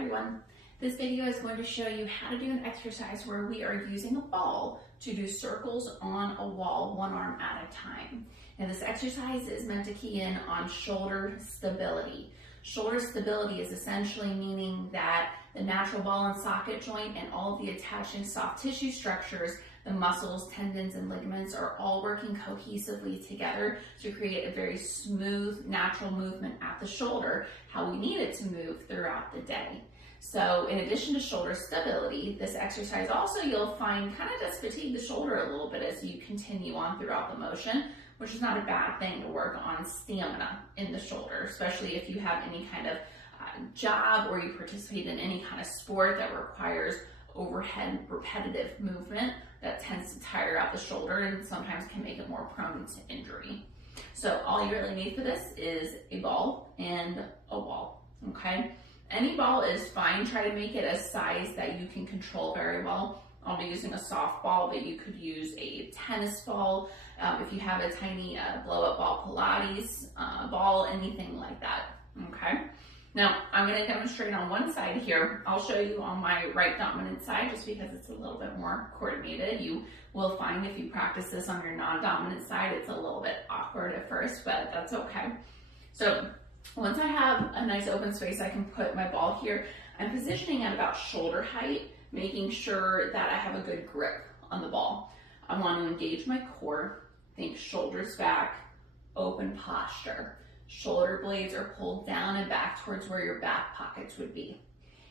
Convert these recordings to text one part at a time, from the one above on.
everyone. This video is going to show you how to do an exercise where we are using a ball to do circles on a wall, one arm at a time. And this exercise is meant to key in on shoulder stability. Shoulder stability is essentially meaning that the natural ball and socket joint and all of the attaching soft tissue structures, the muscles, tendons, and ligaments are all working cohesively together to create a very smooth, natural movement at the shoulder, how we need it to move throughout the day. So in addition to shoulder stability, this exercise also you'll find kind of does fatigue the shoulder a little bit as you continue on throughout the motion, which is not a bad thing to work on stamina in the shoulder, especially if you have any kind of job or you participate in any kind of sport that requires overhead repetitive movement that tends to tire out the shoulder and sometimes can make it more prone to injury. So all you really need for this is a ball and a wall, okay? Any ball is fine. Try to make it a size that you can control very well. I'll be using a soft ball, but you could use a tennis ball. If you have a tiny blow-up ball, Pilates ball, anything like that, okay? Now, I'm going to demonstrate on one side here. I'll show you on my right dominant side just because it's a little bit more coordinated. You will find if you practice this on your non-dominant side, it's a little bit awkward at first, but that's okay. So once I have a nice open space, I can put my ball here. I'm positioning at about shoulder height, making sure that I have a good grip on the ball. I want to engage my core, think shoulders back, open posture. Shoulder blades are pulled down and back towards where your back pockets would be.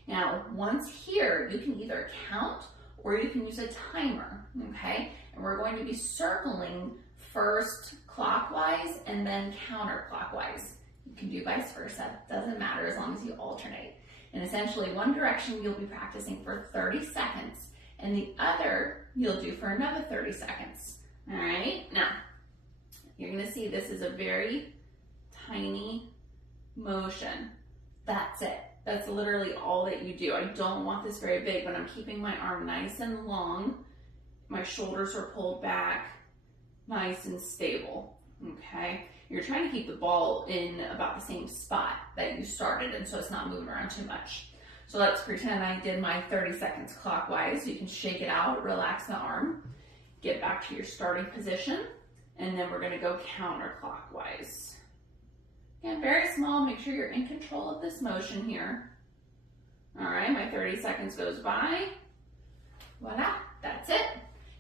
Now, once here, you can either count or you can use a timer, okay? And we're going to be circling first clockwise and then counterclockwise. You can do vice versa, doesn't matter as long as you alternate. And essentially one direction you'll be practicing for 30 seconds and the other you'll do for another 30 seconds, all right? Now, you're gonna see this is a very tiny motion. That's it. That's literally all that you do. I don't want this very big, but I'm keeping my arm nice and long. My shoulders are pulled back, nice and stable, okay? You're trying to keep the ball in about the same spot that you started in so it's not moving around too much. So let's pretend I did my 30 seconds clockwise. You can shake it out, relax the arm, get back to your starting position, and then we're gonna go counterclockwise. Again, very small, make sure you're in control of this motion here. All right, my 30 seconds goes by. Voila, that's it.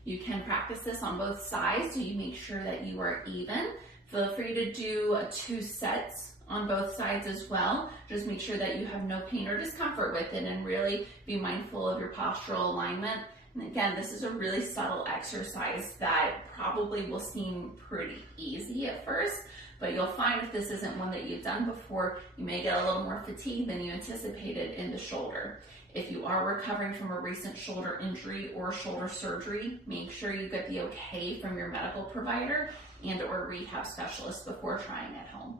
You can practice this on both sides so you make sure that you are even. Feel free to do 2 sets on both sides as well. Just make sure that you have no pain or discomfort with it and really be mindful of your postural alignment. And again, this is a really subtle exercise that probably will seem pretty easy at first, but you'll find if this isn't one that you've done before, you may get a little more fatigue than you anticipated in the shoulder. If you are recovering from a recent shoulder injury or shoulder surgery, make sure you get the okay from your medical provider and or rehab specialist before trying at home.